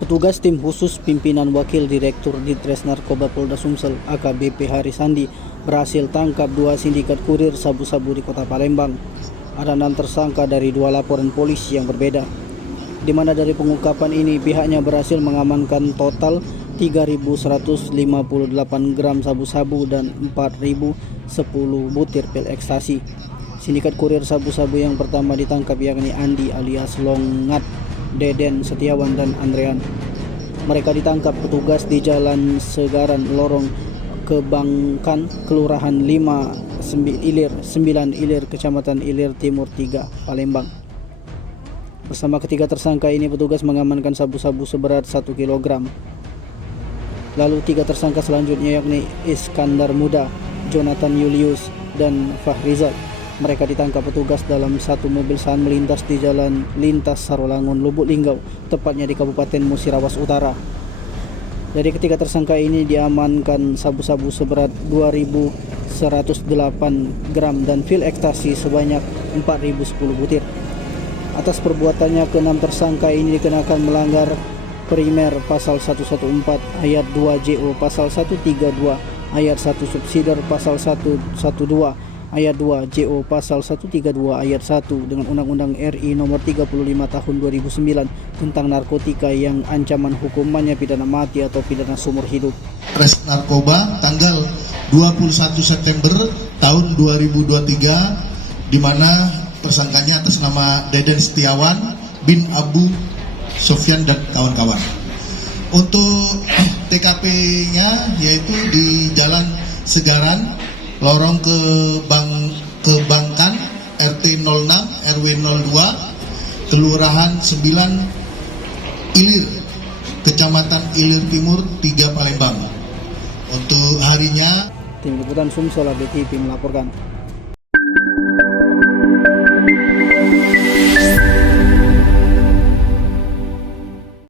Petugas tim khusus pimpinan Wakil Direktur Ditres Narkoba Polda Sumsel AKBP Harisandi berhasil tangkap 2 sindikat kurir sabu-sabu di Kota Palembang. Ada 6 tersangka dari 2 laporan polisi yang berbeda, di mana dari pengungkapan ini pihaknya berhasil mengamankan total 3.158 gram sabu-sabu dan 4.010 butir pil ekstasi. Sindikat kurir sabu-sabu yang pertama ditangkap yakni Andi alias Longat, Deden, Setiawan, dan Andrean. Mereka ditangkap petugas di Jalan Segaran, Lorong Kebangkan, Kelurahan 9 Ilir, Kecamatan Ilir Timur 3, Palembang. Bersama ketiga tersangka ini petugas mengamankan sabu-sabu seberat 1 kg. Lalu 3 tersangka selanjutnya yakni Iskandar Muda, Jonathan Julius, dan Fahrizal. Mereka ditangkap petugas dalam satu mobil saat melintas di Jalan Lintas Sarolangun, Lubuk Linggau, tepatnya di Kabupaten Musirawas Utara. Dari ketiga tersangka ini diamankan sabu-sabu seberat 2.108 gram dan pil ekstasi sebanyak 4.010 butir. Atas perbuatannya, ke-6 tersangka ini dikenakan melanggar Primer Pasal 114 Ayat 2 JO, Pasal 132 Ayat 1 Subsidiar, Pasal 112 Ayat 2 JO, Pasal 132 Ayat 1 dengan Undang-Undang RI Nomor 35 Tahun 2009 tentang narkotika yang ancaman hukumannya pidana mati atau pidana seumur hidup. Res Narkoba tanggal 21 September tahun 2023, di mana tersangkanya atas nama Deden Setiawan bin Abu Sofyan dan kawan-kawan. Untuk TKP-nya yaitu di Jalan Segaran, Lorong Kebangkan, RT 06 RW 02, Kelurahan 9 Ilir, Kecamatan Ilir Timur 3, Palembang. Untuk harinya, Tim Liputan Sumsel ABTV melaporkan.